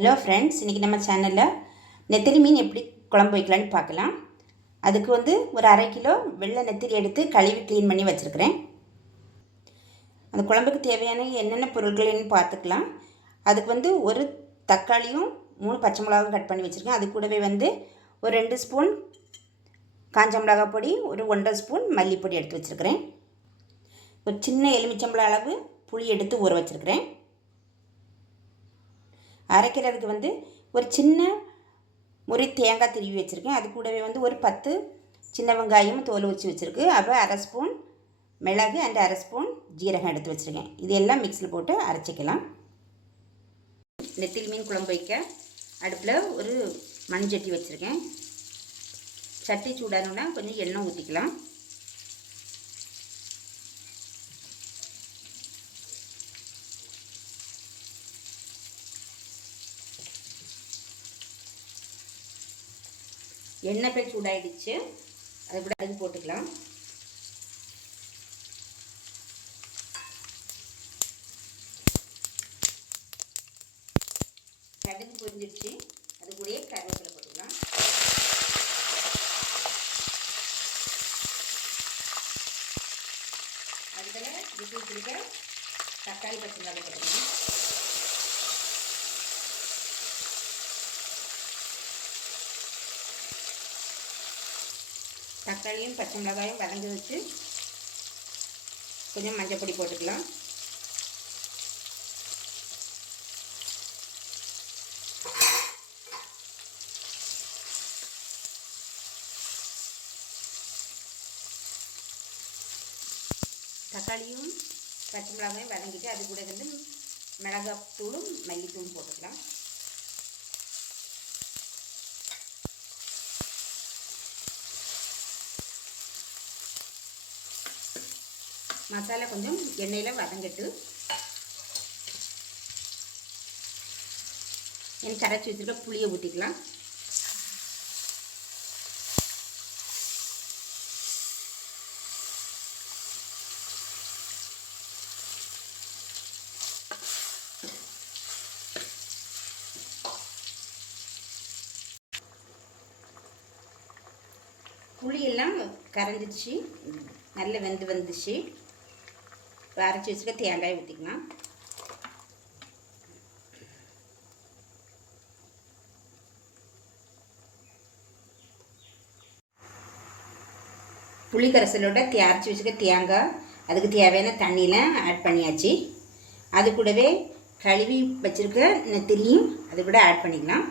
Hello friends, இன்றைக்கி நம்ம சேனலில் நெத்திலி மீன் எப்படி குழம்பு வைக்கலான்னு பார்க்கலாம். அதுக்கு ஒரு 1/2 கிலோ வெள்ளை நெத்திலி எடுத்து கழுவி க்ளீன் பண்ணி வச்சுருக்கிறேன். அந்த குழம்புக்கு தேவையான என்னென்ன பொருட்கள்னு பார்த்துக்கலாம். அதுக்கு ஒரு தக்காளியும் 3 பச்சை மிளகாவும் கட் பண்ணி வச்சுருக்கேன். அது கூடவே ஒரு 2 ஸ்பூன் காஞ்ச மிளகா பொடி, ஒரு 1.5 ஸ்பூன் மல்லிப்பொடி எடுத்து வச்சுருக்கிறேன். ஒரு சின்ன எலுமிச்சம்பழம் அளவு புளி எடுத்து ஊற வச்சுருக்கிறேன். அரைக்கிறதுக்கு ஒரு சின்ன முறி தேங்காய் திருவி வச்சுருக்கேன். அது கூடவே ஒரு 10 சின்ன வெங்காயம் தோல் வச்சு வச்சுருக்கு. அப்போ 1/2 ஸ்பூன் மிளகு அண்ட் 1/2 ஸ்பூன் ஜீரகம் எடுத்து வச்சுருக்கேன். இது எல்லாம் மிக்ஸியில் போட்டு அரைச்சிக்கலாம். நெத்திலி மீன் குழம்பு வைக்க அடுப்பில் ஒரு மண்சட்டி வச்சுருக்கேன். சட்டி சூடானோன்னா கொஞ்சம் எண்ணெய் ஊற்றிக்கலாம். எண்ணெய் போய் சூடாயிடுச்சு. அது கூட கடுகு போட்டுக்கலாம். கடுகு பொரிஞ்சிடுச்சு. அது கூட கருவேப்பிலை போட்டுக்கலாம். அதில் விசில் பிடிக்க தக்காளி பச்சை மிளகாய் போட்டுக்கலாம். தக்காளியும் பச்சை மிளகாயும் வதங்கி வச்சு கொஞ்சம் மஞ்சள் பொடி போட்டுக்கலாம். தக்காளியும் பச்சை மிளகாயும் வதங்கிட்டு அது கூட மிளகாத்தூளும் மல்லித்தூளும் போட்டுக்கலாம். மசாலா கொஞ்சம் எண்ணெயில் வதங்கிட்டு கரைச்சி வச்சுருக்க புளியை ஊற்றிக்கலாம். புளியெல்லாம் கரைஞ்சிச்சு, நல்ல வந்துச்சு. அரைச்சி வச்சுக்க தேங்காய் ஊற்றிக்கலாம். புளி கரைசலோட அரைச்சி வச்சுக்க தேங்காய், அதுக்கு தேவையான தண்ணியெலாம் ஆட் பண்ணியாச்சு. அது கூடவே கழுவி வச்சுருக்க நெத்திலியும் அது கூட ஆட் பண்ணிக்கலாம்.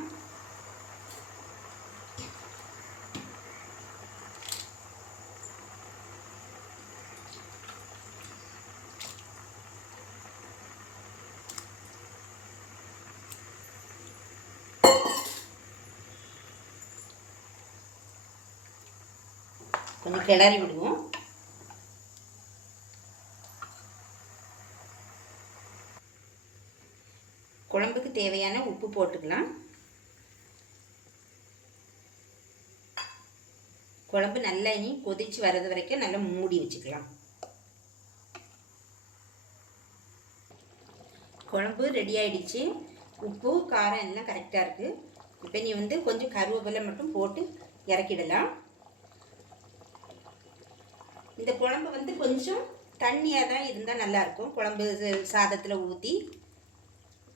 கொஞ்சம் கிளறி விடுவோம். குழம்புக்கு தேவையான உப்பு போட்டுக்கலாம். குழம்பு நல்லா இனி கொதிச்சு வர்றது வரைக்கும் நல்லா மூடி வச்சுக்கலாம். குழம்பு ரெடி ஆயிடுச்சு. உப்பு காரம் எல்லாம் கரெக்டாக இருக்குது. இப்போ நீ கொஞ்சம் கருவேப்பிலை மட்டும் போட்டு இறக்கிடலாம். இந்த குழம்பு கொஞ்சம் தண்ணியாக தான் இருந்தால் நல்லாயிருக்கும். குழம்பு சாதத்தில்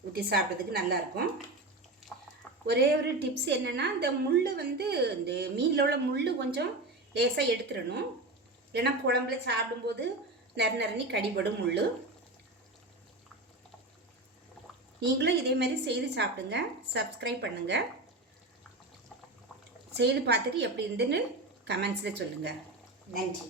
ஊற்றி சாப்பிட்றதுக்கு நல்லாயிருக்கும். ஒரே ஒரு டிப்ஸ் என்னென்னா, இந்த முள் இந்த மீனில் உள்ள முள் கொஞ்சம் லேசாக எடுத்துடணும். இல்லைன்னா குழம்புல சாப்பிடும்போது நறுநறுனி கடிபடும் முள். நீங்களும் இதே மாதிரி செய்து சாப்பிடுங்க. சப்ஸ்கிரைப் பண்ணுங்கள். செய்து பார்த்துட்டு எப்படி இருந்துன்னு கமெண்ட்ஸில் சொல்லுங்கள். நன்றி.